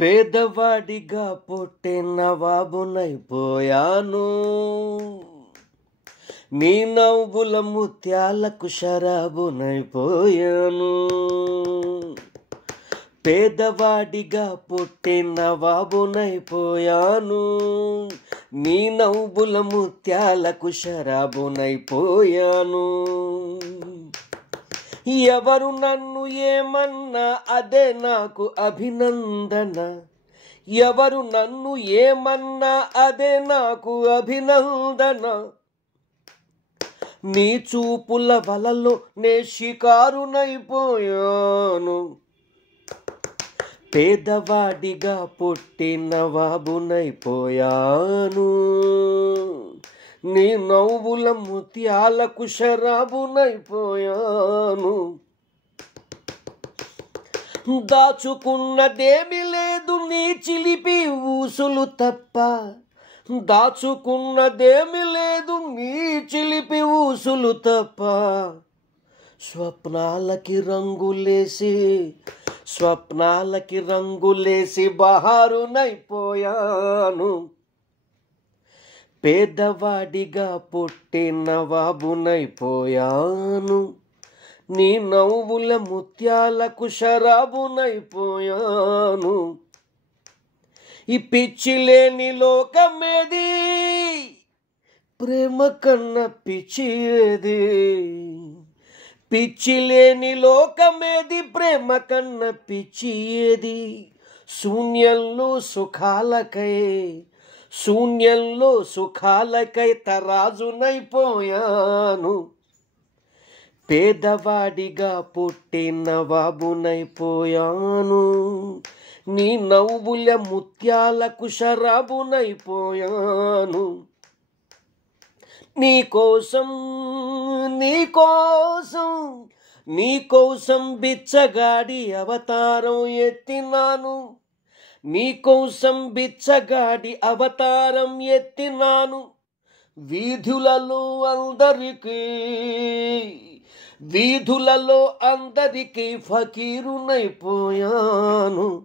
పేదవాడిగా పుట్టి నవాబునైపోయాను. నీ నవ్వుల ముత్యాలకు శరాబునైపోయాను. పేదవాడిగా పుట్టి నవాబునైపోయాను. నీ నవ్వుల ముత్యాలకు శరాబునైపోయాను. ఎవరు నన్ను ఏమన్నా అదే నాకు అభినందన. ఎవరు నన్ను ఏమన్నా అదే నాకు అభినందన. నీ చూపుల వలలో నే షికారునైపోయాను. పేదవాడిగా పుట్టి నవాబునైపోయాను. నీ నవ్వుల ముత్యాలకు శరాబునైపోయాను. దాచుకున్నదేమి లేదు నీ చిలిపి ఊసులు తప్ప. దాచుకున్నదేమి లేదు నీ చిలిపి ఊసులు తప్ప. స్వప్నాలకి రంగులేసి బహారునైపోయాను. పేదవాడిగా పుట్టి నవాబునైపోయాను. నీ నవ్వుల ముత్యాలకు శరాబునైపోయాను. ఈ పిచ్చి లేని లోకమేది, ప్రేమ కన్నా పిచ్చి ఏది. పిచ్చి లేని లోకమేది, ప్రేమ కన్నా పిచ్చి ఏది. శూన్యంలో సుఖాలకై తరాజునైపోయాను. పేదవాడిగా పుట్టి నవాబునైపోయాను. నీ నవ్వుల ముత్యాలకు శరాబునైపోయాను. నీకోసం బిచ్చగాడి అవతారం ఎత్తినాను. నీకోసం బిచ్చగాడి అవతారం ఎత్తినాను. వీధులలో అందరికీ ఫకీరునైపోయాను.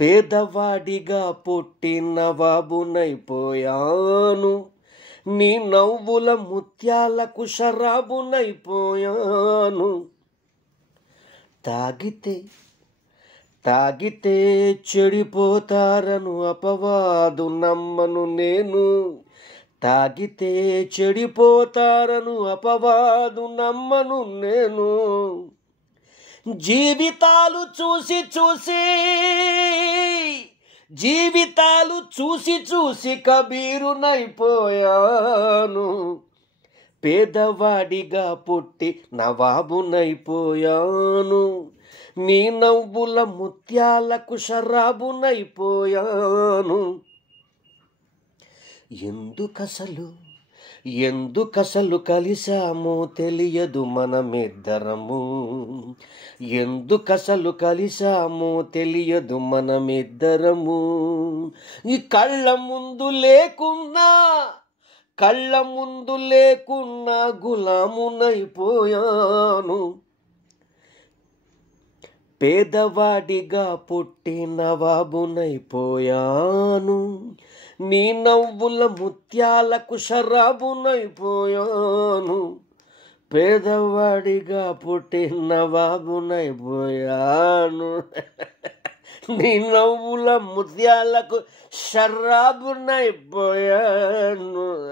పేదవాడిగా పుట్టి నవాబునైపోయాను. నీ నవ్వుల ముత్యాలకు శరాబునైపోయాను. తాగితే చెడిపోతారను అపవాదు నమ్మను నేను. తాగితే చెడిపోతారను అపవాదు నమ్మను నేను. జీవితాలు చూసి కబీరునైపోయాను. పేదవాడిగా పుట్టి నవాబునైపోయాను. నీ నవ్వుల ముత్యాలకు శరాబునైపోయాను. ఎందుకసలు కలిసామో తెలియదు మనమిద్దరము. ఎందుకసలు కలిసామో తెలియదు మనమిద్దరము. ఈ కళ్ళ ముందు లేకున్నా గులామునైపోయాను. పేదవాడిగా పుట్టి నవాబునైపోయాను. నీ నవ్వుల ముత్యాలకు శరాబునైపోయాను. పేదవాడిగా పుట్టి నవాబునైపోయాను. నీ నవ్వుల ముత్యాలకు శరాబునైపోయాను.